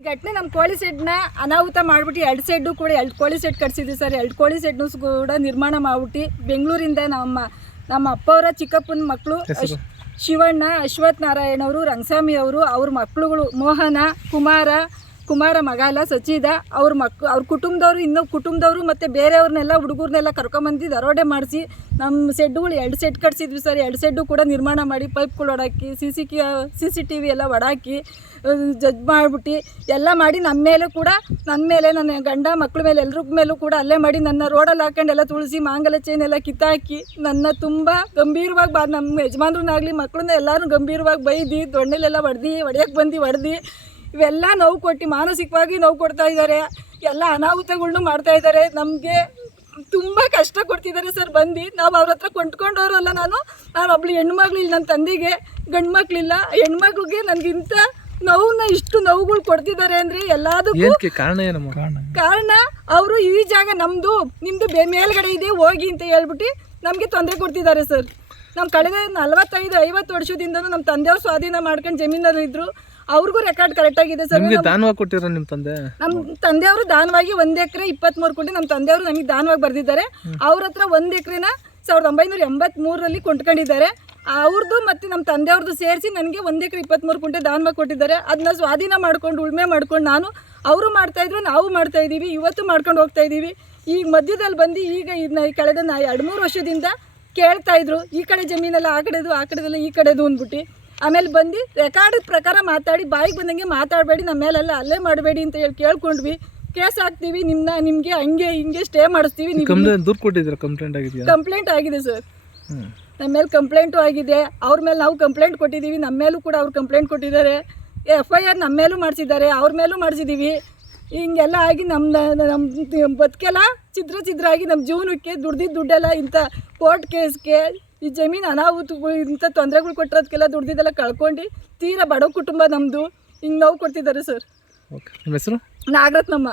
ಘಟನೆ ನಮ್ಮ ಕೋಳಿ ಸೆಡ್ನ ಅನಾಹುತ ಮಾಡ್ಬಿಟ್ಟು ಎರಡು ಸೆಡ್ಡು ಕೂಡ ಎರಡು ಕೋಳಿ ಸೆಡ್ ಕಟ್ಸಿದ್ವಿ ಸರ್ ಎರಡು ಕೋಳಿ ಸೆಡ್ನು ಕೂಡ ನಿರ್ಮಾಣ ಮಾಡ್ಬಿಟ್ಟು ಬೆಂಗಳೂರಿಂದ ನಮ್ಮ ನಮ್ಮ ಅಪ್ಪವರ ಚಿಕ್ಕಪ್ಪನ ಮಕ್ಕಳು? ಶಿವಣ್ಣ ಅಶ್ವಥ್ ನಾರಾಯಣ ಅವರು ರಂಗಸ್ವಾಮಿ ಅವರು ಅವ್ರ ಮಕ್ಕಳುಗಳು ಮೋಹನ ಕುಮಾರ ಕುಮಾರ ಮಗ ಅಲ್ಲ ಸಚಿದ, ಅವ್ರ ಮಕ್, ಅವ್ರ ಕುಟುಂಬದವರು, ಇನ್ನೂ ಕುಟುಂಬದವರು ಮತ್ತು ಬೇರೆಯವ್ರನ್ನೆಲ್ಲ ಹುಡುಗರ್ನೆಲ್ಲ ಕರ್ಕೊಂಬಂದು ದರೋಡೆ ಮಾಡಿಸಿ ನಮ್ಮ ಸೆಡ್ಡುಗಳು ಎರಡು ಸೆಡ್ ಕಟ್ಸಿದ್ವಿ ಸರ್. ಎರಡು ಸೆಡ್ಡು ಕೂಡ ನಿರ್ಮಾಣ ಮಾಡಿ, ಪೈಪ್ಗಳು ಒಡಾಕಿ ಸಿ ಸಿ ಕಿ ಸಿ ಸಿ ಟಿ ವಿ ಎಲ್ಲ ಒಡಾಕಿ ಜಡ್ಜ್ ಮಾಡಿಬಿಟ್ಟು, ಎಲ್ಲ ಮಾಡಿ ನಮ್ಮ ಮೇಲೆ ಕೂಡ ನನ್ನ ಮೇಲೆ, ನನ್ನ ಗಂಡ ಮಕ್ಕಳ ಮೇಲೆ, ಎಲ್ರ ಮೇಲೂ ಕೂಡ ಅಲ್ಲೇ ಮಾಡಿ, ನನ್ನ ರೋಡಲ್ಲಿ ಹಾಕೊಂಡು ಎಲ್ಲ ತುಳಸಿ, ಮಾಂಗಲ್ಯ ಚೈನ್ ಎಲ್ಲ ಕಿತ್ತಾಕಿ, ನನ್ನ ತುಂಬ ಗಂಭೀರವಾಗಿ ಬಾ ನಮ್ಮ ಯಜಮಾನ್ರನ್ನಾಗಲಿ ಮಕ್ಕಳನ್ನ ಎಲ್ಲರೂ ಗಂಭೀರವಾಗಿ ಬೈದು, ದೊಣ್ಣೆಲೆಲ್ಲ ಹೊಡೆದು ಹೊಡ್ಯಕ್ಕೆ ಬಂದು ಹೊಡ್ದು ಇವೆಲ್ಲ ನೋವು ಕೊಟ್ಟು ಮಾನಸಿಕವಾಗಿ ನೋವು ಕೊಡ್ತಾ ಇದ್ದಾರೆ. ಎಲ್ಲ ಅನಾಹುತಗಳ್ನು ಮಾಡ್ತಾ ಇದ್ದಾರೆ. ನಮಗೆ ತುಂಬ ಕಷ್ಟ ಕೊಡ್ತಿದ್ದಾರೆ ಸರ್ ಬಂದು. ನಾವು ಅವ್ರ ಹತ್ರ ಕೊಂಡ್ಕೊಂಡವ್ರಲ್ಲ ನಾನು. ನಾನು ಒಬ್ಳು ಹೆಣ್ಮಗ್ಳಿಲ್ಲ ನನ್ನ ತಂದೆಗೆ ಗಂಡು ಮಕ್ಳಿಲ್ಲ ಹೆಣ್ಮಕ್ಳಿಗೆ ನನಗಿಂತ ನೋವನ್ನ ಇಷ್ಟು ನೋವುಗಳು ಕೊಡ್ತಿದ್ದಾರೆ ಅಂದ್ರೆ ಎಲ್ಲದಕ್ಕೂ ಕಾರಣ ಏನು ಕಾರಣ. ಕಾರಣ ಅವರು ಈ ಜಾಗ ನಮ್ಮದು ನಿಮ್ಮದು ಬೇ ಮೇಲ್ಗಡೆ ಇದೆ ಹೋಗಿ ಅಂತ ಹೇಳ್ಬಿಟ್ಟು ನಮಗೆ ತೊಂದರೆ ಕೊಡ್ತಿದ್ದಾರೆ ಸರ್. ನಮ್ಮ ಕಳೆದ ನಲವತ್ತೈದು ಐವತ್ತು ವರ್ಷದಿಂದನೂ ನಮ್ಮ ತಂದೆಯವ್ರು ಸ್ವಾಧೀನ ಮಾಡ್ಕೊಂಡು ಜಮೀನಲ್ಲಿ ಇದ್ರು ಅವ್ರಿಗೂ ರೆಕಾರ್ಡ್ ಕರೆಕ್ಟ್ ಆಗಿದೆ ಸರ್. ನಿಮ್ಗೆ ದಾನವಾಗಿ ಕೊಟ್ಟಿರೋ ನಿಮ್ಮ ತಂದೆ? ನಮ್ಮ ತಂದೆಯವರು ದಾನವಾಗಿ ಒಂದು ಎಕರೆ ಇಪ್ಪತ್ತ್ಮೂರು ಕುಂಟೆ ನಮ್ಮ ತಂದೆಯವರು ನಮಗೆ ದಾನವಾಗಿ ಬರೆದಿದ್ದಾರೆ. ಅವ್ರ ಹತ್ರ ಒಂದು ಎಕರೆನ ಸಾವಿರದ ಒಂಬೈನೂರ ಎಂಬತ್ಮೂರರಲ್ಲಿ ಕೊಂಡ್ಕೊಂಡಿದ್ದಾರೆ. ಅವ್ರದ್ದು ಮತ್ತೆ ನಮ್ಮ ತಂದೆಯವ್ರದ್ದು ಸೇರಿಸಿ ನನಗೆ ಒಂದು ಎಕರೆ ಇಪ್ಪತ್ತ್ಮೂರು ಕುಂಟೆ ದಾನವಾಗಿ ಕೊಟ್ಟಿದ್ದಾರೆ. ಅದನ್ನ ಸ್ವಾಧೀನ ಮಾಡ್ಕೊಂಡು ಉಳ್ಮೆ ಮಾಡ್ಕೊಂಡು ನಾನು ಅವರು ಮಾಡ್ತಾಯಿದ್ರು ನಾವು ಮಾಡ್ತಾ ಇದ್ದೀವಿ ಇವತ್ತು ಮಾಡ್ಕೊಂಡು ಹೋಗ್ತಾ ಇದ್ದೀವಿ. ಈಗ ಮಧ್ಯದಲ್ಲಿ ಬಂದು ಈಗ ಇದನ್ನ ಈ ಕಳೆದ ನಾ ಎರಡು ಮೂರು ವರ್ಷದಿಂದ ಕೇಳ್ತಾ ಇದ್ರು ಈ ಕಡೆ ಜಮೀನೆಲ್ಲ ಆ ಕಡೆದು ಆ ಕಡೆದೆಲ್ಲ ಈ ಕಡೆದು ಅಂದ್ಬಿಟ್ಟು. ಆಮೇಲೆ ಬಂದು ರೆಕಾರ್ಡ್ ಪ್ರಕಾರ ಮಾತಾಡಿ ಬಾಯಿಗೆ ಬಂದಂಗೆ ಮಾತಾಡಬೇಡಿ ನಮ್ಮ ಮೇಲೆಲ್ಲ ಅಲ್ಲೇ ಮಾಡಬೇಡಿ ಅಂತ ಹೇಳಿ ಕೇಳ್ಕೊಂಡ್ವಿ. ಕೇಸ್ ಹಾಕ್ತೀವಿ ನಿಮ್ಮನ್ನ ನಿಮಗೆ ಹಂಗೆ ಹಿಂಗೆ ಸ್ಟೇ ಮಾಡಿಸ್ತೀವಿ ಕಂಪ್ಲೇಂಟ್ ದೂರ ಕೊಟ್ಟಿದ್ದೀರಾ? ಕಂಪ್ಲೇಂಟ್ ಆಗಿದೆ ಸರ್ ನಮ್ಮ ಮೇಲೆ ಕಂಪ್ಲೇಂಟು ಆಗಿದೆ. ಅವ್ರ ಮೇಲೆ ನಾವು ಕಂಪ್ಲೇಂಟ್ ಕೊಟ್ಟಿದ್ದೀವಿ ನಮ್ಮ ಮೇಲೂ ಕೂಡ ಅವ್ರು ಕಂಪ್ಲೇಂಟ್ ಕೊಟ್ಟಿದ್ದಾರೆ. ಎಫ್ ಐ ಆರ್ ನಮ್ಮ ಮೇಲೂ ಮಾಡಿಸಿದ್ದಾರೆ ಅವ್ರ ಮೇಲೂ ಮಾಡಿಸಿದ್ದೀವಿ ಹಿಂಗೆಲ್ಲ ಆಗಿ ನಮ್ಮ ನಮ್ಮ ಬದುಕೆಲ್ಲ ಚಿದ್ರ ಚಿದ್ರ ಆಗಿ ನಮ್ಮ ಜೀವನಕ್ಕೆ ದುಡ್ದಿದ್ದ ದುಡ್ಡೆಲ್ಲ ಇಂಥ ಕೋರ್ಟ್ ಕೇಸ್ಗೆ ಈ ಜಮೀನು ಅನಾಹುತಗಳು ಇಂಥ ತೊಂದರೆಗಳು ಕೊಟ್ಟಿರೋದಕ್ಕೆಲ್ಲ ದುಡ್ದಿದ್ದೆಲ್ಲ ಕಳ್ಕೊಂಡು ತೀರಾ ಬಡ ಕುಟುಂಬ ನಮ್ಮದು ಹಿಂಗೆ ನೋವು ಕೊಡ್ತಿದ್ದಾರೆ ಸರ್. ಓಕೆ. ನಿಮ್ಮ ಹೆಸರು? ನಾಗರತ್ನಮ್ಮ.